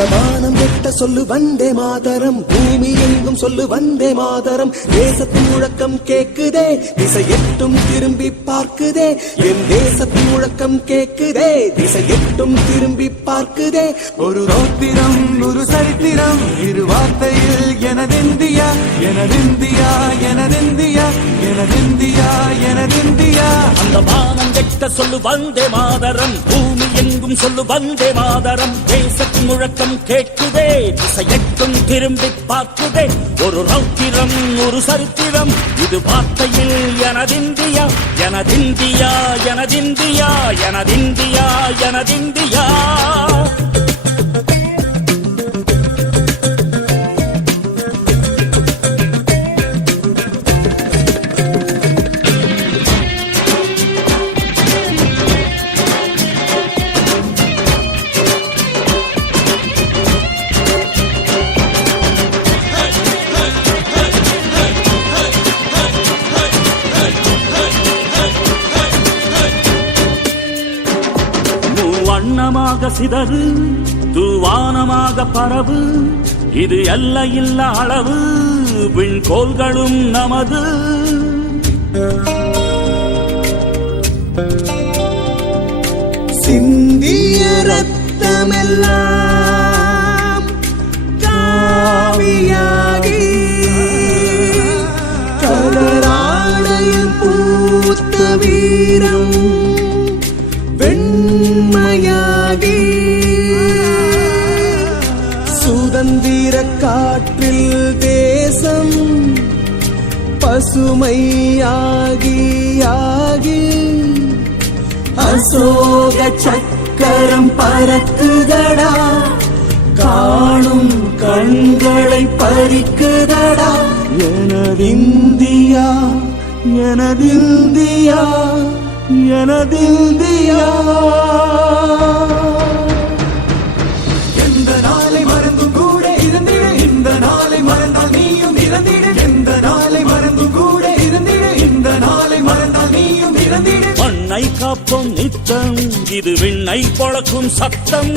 வானம் கெட்ட சொல்லு வந்தே மாதரம், பூமி எங்கும் சொல்லு வந்தே மாதரம். தேசத்தின் முழக்கம் கேக்குதே, திசை எட்டும் திரும்பி பார்க்குதே. என் தேசத்தின் முழக்கம் கேக்குதே, திசை எட்டும் திரும்பி பார்க்குதே. ஒரு ரௌத்திரம் ஒரு சரித்திரம், இரு வார்த்தையில் எனதிந்தியா எனதிந்தியா எனதிந்தியா எனதிந்தியா எனதிந்தியா. அந்த வானம் கெட்ட சொல்லு வந்தே மாதரம், பூமி எங்கும் சொல்லு வந்தே மாதரம். தேசத்தின் முழக்கம் கேட்குதே, திசையெட்டும் திரும்பி பார்க்குதே. ஒரு ரௌத்திரம் ஒரு சரித்திரம், இது வார்த்தையில் எனதிந்தியா எனதிந்தியா எனதிந்தியா எனதிந்தியா எனதிந்தியா. வண்ணமாக சிதறு தூவானமாக பரவு, இது எல்லையில்ல அளவு, விண்கோள்களும் நமது. சிந்திய ரத்தமெல்லாம் காவியாகி, கலராடையில் பூத்த வீரம் வெண்மையாகி, சுதந்திர காற்றில் தேசம் பசுமையாகி ஆகி, அசோக சக்கரம் பறக்குதடா, காணும் கண்களை பறிக்குதடா. எனதிந்தியா எனதிந்தியா எனதிந்தியா. எந்த நாளை மறந்தும் கூட இருந்திடு, இந்த நாளை மறந்தால் நீயும் இறந்திடு. எந்த நாளை மறந்தும் கூட இருந்திடு, இந்த நாளை மறந்தால் நீயும் இறந்திடு. மண்ணை காப்போம் நித்தம், இது விண்ணை பொழக்கும் சத்தம்.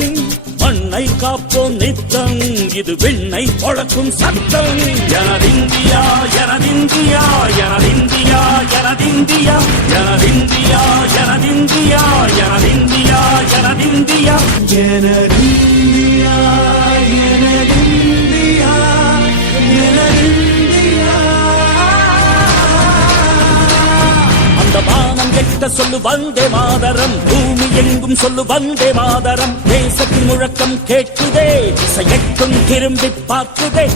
மண்ணை காப்போம் நித்தம், இது விண்ணை பொழக்கும் சத்தம். எனதிந்தியா எனதிந்தியா எனதிந்தியா எனதிந்தியா எனதிந்தியா எனதிந்தியா எனதிந்தியா எனதிந்தியா எனதிந்தியா எனதிந்தியா எனதிந்தியா. அந்த வானம் கெட்ட சொல்லு வந்தே மாதரம், பூமி எங்கும் சொல்லு வந்தே மாதரம். தேசத்தின் முழக்கம் கேட்குதே, திசையெட்டும் திரும்பி பார்க்குதே.